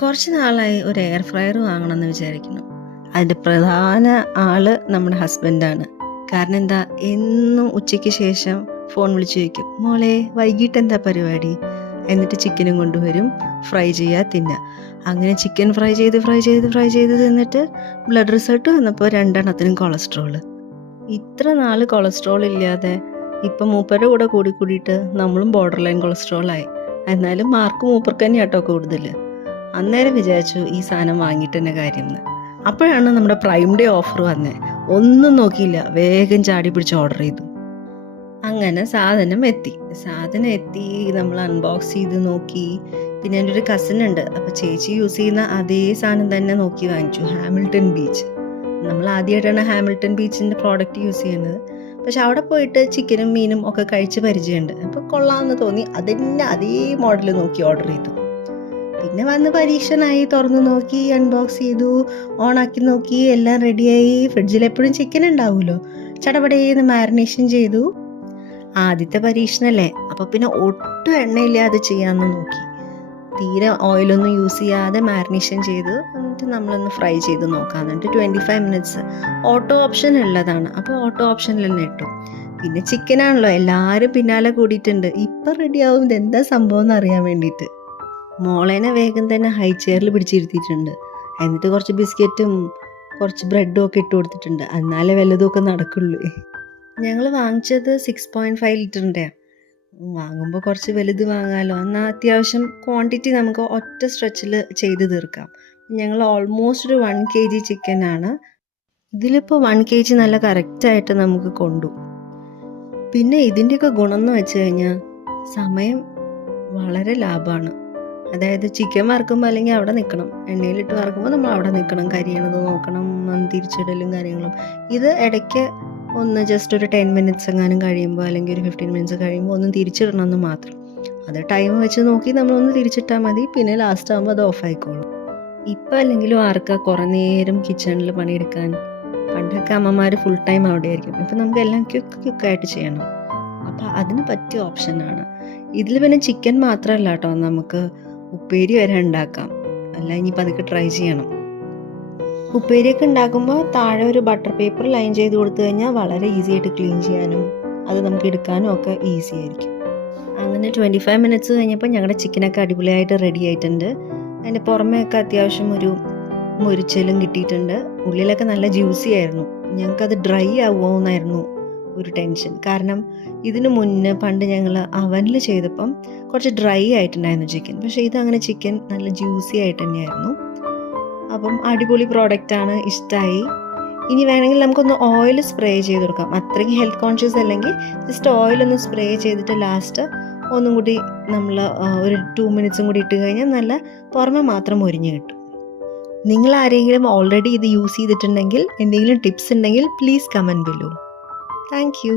കുറച്ച് നാളായി ഒരു എയർ ഫ്രയർ വാങ്ങണമെന്ന് വിചാരിക്കുന്നു. അതിൻ്റെ പ്രധാന ആള് നമ്മുടെ ഹസ്ബൻഡാണ്. കാരണം എന്താ, എന്നും ഉച്ചയ്ക്ക് ശേഷം ഫോൺ വിളിച്ച് ചോദിക്കും, മോളെ വൈകിട്ട് എന്താ പരിപാടി? എന്നിട്ട് ചിക്കനും കൊണ്ടുവരും, ഫ്രൈ ചെയ്യുക, തിന്നുക. അങ്ങനെ ചിക്കൻ ഫ്രൈ ചെയ്ത് തിന്നിട്ട് ബ്ലഡ് റിസൾട്ട് വന്നപ്പോൾ 2 കൊളസ്ട്രോള്. ഇത്ര നാൾ കൊളസ്ട്രോൾ ഇല്ലാതെ ഇപ്പം മൂപ്പരുടെ കൂടെ കൂടിയിട്ട് നമ്മളും ബോർഡർ ലൈൻ കൊളസ്ട്രോളായി. എന്നാലും മാർക്ക് മൂപ്പർക്ക് തന്നെ കേട്ടോ കൂടുതൽ. അന്നേരം വിചാരിച്ചു ഈ സാധനം വാങ്ങിയിട്ട് തന്നെ കാര്യം എന്ന്. അപ്പോഴാണ് നമ്മുടെ പ്രൈം ഡേ ഓഫർ വന്നത്. ഒന്നും നോക്കിയില്ല, വേഗം ചാടി പിടിച്ച് ഓർഡർ ചെയ്തു. അങ്ങനെ സാധനം എത്തി. നമ്മൾ അൺബോക്സ് ചെയ്ത് നോക്കി. പിന്നെ എൻ്റെ ഒരു കസിൻ ഉണ്ട്, അപ്പോൾ ചേച്ചി യൂസ് ചെയ്യുന്ന അതേ സാധനം തന്നെ നോക്കി വാങ്ങിച്ചു. Hamilton beach. നമ്മൾ ആദ്യമായിട്ടാണ് ഹാമിൽട്ടൺ ബീച്ചിൻ്റെ പ്രോഡക്റ്റ് യൂസ് ചെയ്യുന്നത്. പക്ഷെ അവിടെ പോയിട്ട് ചിക്കനും മീനും ഒക്കെ കഴിച്ച് പരിചയമുണ്ട്. അപ്പോൾ കൊള്ളാമെന്ന് തോന്നി, അതിൻ്റെ അതേ മോഡൽ നോക്കി ഓർഡർ ചെയ്തു. പിന്നെ വന്ന് പരീക്ഷണമായി, തുറന്ന് നോക്കി, അൺബോക്സ് ചെയ്തു, ഓണാക്കി നോക്കി, എല്ലാം റെഡിയായി. ഫ്രിഡ്ജിൽ എപ്പോഴും ചിക്കൻ ഉണ്ടാവുമല്ലോ, ചടപടേന്ന് മാരിനേഷൻ ചെയ്തു. ആദ്യത്തെ പരീക്ഷണമല്ലേ, അപ്പോൾ പിന്നെ ഒട്ടും എണ്ണയില്ലാതെ ചെയ്യാമെന്ന് നോക്കി. തീരെ ഓയിലൊന്നും യൂസ് ചെയ്യാതെ മാരിനേഷൻ ചെയ്ത് എന്നിട്ട് നമ്മളൊന്ന് ഫ്രൈ ചെയ്ത് നോക്കാം. എന്നിട്ട് 25 മിനിറ്റ്സ് ഓട്ടോ ഓപ്ഷൻ ഉള്ളതാണ്, അപ്പോൾ ഓട്ടോ ഓപ്ഷനിൽ തന്നെ ഇട്ടു. പിന്നെ ചിക്കനാണല്ലോ, എല്ലാവരും പിന്നാലെ കൂടിയിട്ടുണ്ട്. ഇപ്പം റെഡിയാവും ഇതെന്താ സംഭവം എന്ന് അറിയാൻ വേണ്ടിയിട്ട്. മോളേനെ വേഗം തന്നെ ഹൈ ചെയറിൽ പിടിച്ചിരുത്തിയിട്ടുണ്ട്. എന്നിട്ട് കുറച്ച് ബിസ്ക്കറ്റും കുറച്ച് ബ്രെഡും ഒക്കെ ഇട്ട് കൊടുത്തിട്ടുണ്ട്. എന്നാലേ വല്ലതുമൊക്കെ നടക്കുള്ളൂ. ഞങ്ങൾ വാങ്ങിച്ചത് 6.5 ലിറ്ററിൻ്റെയാണ്. വാങ്ങുമ്പോൾ കുറച്ച് വലുത് വാങ്ങാമല്ലോ, എന്നാൽ അത്യാവശ്യം ക്വാണ്ടിറ്റി നമുക്ക് ഒറ്റ സ്ട്രെച്ചിൽ ചെയ്ത് തീർക്കാം. ഞങ്ങൾ ഓൾമോസ്റ്റ് ഒരു 1 kg ചിക്കനാണ്. ഇതിലിപ്പോൾ 1 kg നല്ല കറക്റ്റായിട്ട് നമുക്ക് കൊണ്ടു. പിന്നെ ഇതിൻ്റെയൊക്കെ ഗുണം എന്ന് വെച്ച് കഴിഞ്ഞാൽ സമയം വളരെ ലാഭമാണ്. അതായത് ചിക്കൻ വറുക്കുമ്പോൾ അല്ലെങ്കിൽ അവിടെ നിൽക്കണം, എണ്ണയിലിട്ട് വറുക്കുമ്പോൾ നമ്മൾ അവിടെ നിൽക്കണം, കരിയണത് നോക്കണം, തിരിച്ചിടലും കാര്യങ്ങളും. ഇത് ഇടയ്ക്ക് ഒന്ന് ജസ്റ്റ് ഒരു 10 മിനിറ്റ്സ് എങ്ങാനും കഴിയുമ്പോൾ അല്ലെങ്കിൽ ഒരു 15 മിനിറ്റ്സ് കഴിയുമ്പോൾ ഒന്ന് തിരിച്ചിടണമെന്ന് മാത്രം. അത് ടൈം വെച്ച് നോക്കി നമ്മളൊന്ന് തിരിച്ചിട്ടാൽ മതി. പിന്നെ ലാസ്റ്റ് ആകുമ്പോൾ അത് ഓഫ് ആയിക്കോളും. ഇപ്പം അല്ലെങ്കിലും ആർക്കാ കുറേ നേരം കിച്ചണിൽ പണിയെടുക്കാൻ? പണ്ടൊക്കെ അമ്മമാർ ഫുൾ ടൈം അവിടെ ആയിരിക്കും. ഇപ്പം നമുക്ക് എല്ലാം ക്വിക്കായിട്ട് ചെയ്യണം. അപ്പം അതിന് പറ്റിയ ഓപ്ഷനാണ്. ഇതിൽ പിന്നെ ചിക്കൻ മാത്രമല്ല കേട്ടോ, നമുക്ക് ഉപ്പേരി വരെ ഉണ്ടാക്കാം. അല്ല, ഇനിയിപ്പോൾ അതൊക്കെ ട്രൈ ചെയ്യണം. ഉപ്പേരിയൊക്കെ ഉണ്ടാക്കുമ്പോൾ താഴെ ഒരു ബട്ടർ പേപ്പർ ലൈൻ ചെയ്ത് കൊടുത്തു കഴിഞ്ഞാൽ വളരെ ഈസി ആയിട്ട് ക്ലീൻ ചെയ്യാനും അത് നമുക്ക് എടുക്കാനും ഒക്കെ ഈസി ആയിരിക്കും. അങ്ങനെ 25 മിനിറ്റ്സ് കഴിഞ്ഞപ്പോൾ ഞങ്ങളുടെ ചിക്കനൊക്കെ അടിപൊളിയായിട്ട് റെഡി ആയിട്ടുണ്ട്. അതിൻ്റെ പുറമേയൊക്കെ അത്യാവശ്യം ഒരു മുരിച്ചലും കിട്ടിയിട്ടുണ്ട്. ഉള്ളിലൊക്കെ നല്ല ജ്യൂസി ആയിരുന്നു. ഞങ്ങൾക്കത് ഡ്രൈ ആവുമോ എന്നായിരുന്നു ഒരു ടെൻഷൻ. കാരണം ഇതിന് മുന്നേ പണ്ട് ഞങ്ങൾ അവനിൽ ചെയ്തപ്പം കുറച്ച് ഡ്രൈ ആയിട്ടുണ്ടായിരുന്നു ചിക്കൻ. പക്ഷേ ഇതങ്ങനെ ചിക്കൻ നല്ല ജ്യൂസി ആയിട്ട് തന്നെയായിരുന്നു. അപ്പം അടിപൊളി പ്രോഡക്റ്റാണ്, ഇഷ്ടമായി. ഇനി വേണമെങ്കിൽ നമുക്കൊന്ന് ഓയിൽ സ്പ്രേ ചെയ്ത് കൊടുക്കാം. അത്രയ്ക്ക് ഹെൽത്ത് കോൺഷ്യസ് അല്ലെങ്കിൽ ജസ്റ്റ് ഓയിലൊന്ന് സ്പ്രേ ചെയ്തിട്ട് ലാസ്റ്റ് ഒന്നും കൂടി നമ്മൾ ഒരു 2 മിനിറ്റ്സും കൂടി ഇട്ട് കഴിഞ്ഞാൽ നല്ല പുറമെ മാത്രം മൊരിഞ്ഞ് കിട്ടും. നിങ്ങൾ ആരെങ്കിലും ഓൾറെഡി ഇത് യൂസ് ചെയ്തിട്ടുണ്ടെങ്കിൽ എന്തെങ്കിലും ടിപ്സ് ഉണ്ടെങ്കിൽ please comment below. Thank you.